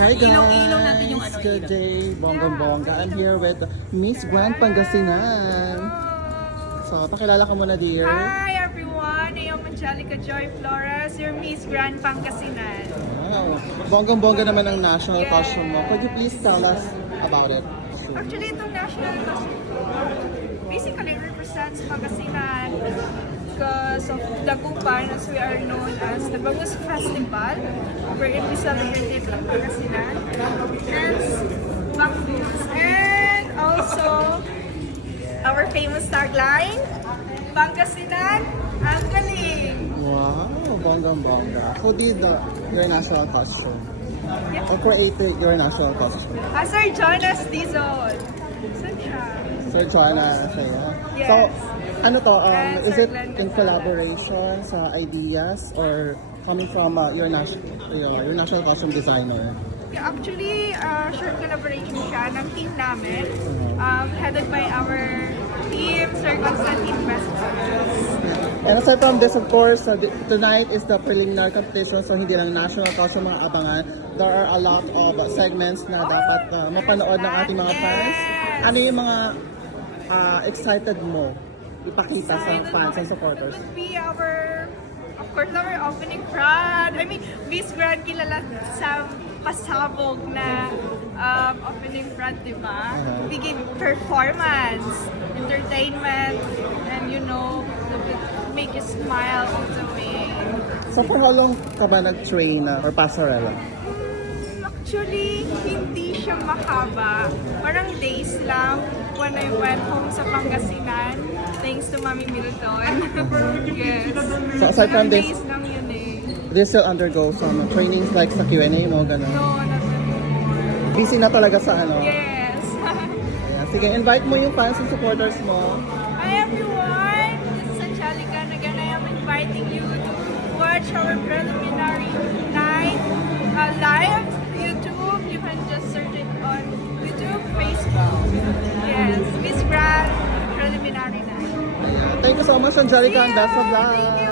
Hi Ilong-ilong natin yung guys! ano, Good ilong. day! Bonggang-bongga. I'm here with Miss Grand Pangasinan. So, pakilala ka muna, dear. Hi everyone! I am Angelica Joy Flores, your Miss Grand Pangasinan. Wow. Bonggang-bongga naman ang national Yes. costume mo. Could you please tell us about it? Actually, itong national costume basically represents Pangasinan because of Dagupan, as we are known as the Bangus Festival, wherein we celebrate it in Pangasinan. Hence, Bangus. And also, our famous tagline, Pangasinan, ang galing! Wow! Bonggang-bongga. Who did your national costume? Yep. Or created your national costume? Sir Jonas Dizon. Saan siya? Sir Joanna Shea. Yes. So, ano to? And Is Sir it Glenn in Gonzalez. collaboration sa ideas or coming from your national costume designer? Yeah, actually, short collaboration siya ng team namin, headed by our team, Sir Constantine Vestas. And aside from this, of course, tonight is the preliminary competition, so hindi lang national costume mga abangan. There are a lot of segments na dapat mapanood ng ating mga fans. Ano yung mga excited mo ipakita sa fans and supporters? It would be our, of course, our opening crowd. I mean, Miss Grand kilala sa pasabog na opening front, di ba? Bigay performance, entertainment, and you know, make you smile all the way. So for how long ka ba nag-train or pasarela? Actually, hindi siya mahaba. Parang days lang when I went home sa Pangasinan, thanks to Mami Milton. Yes. So aside from Parang this, days lang yun eh. do you still undergo some trainings like sa Q&A mo, gano'n? No, not anymore. Busy na talaga sa ano? Yes. Ayan. Sige, invite mo yung fans and supporters mo. Hi everyone! This is Angelica and again I am inviting you to watch our preliminary night live YouTube. You can just search it on YouTube, Facebook. Yes, Miss Grand Preliminary Night. Thank you so much, Angelica, and best of Thank luck! you!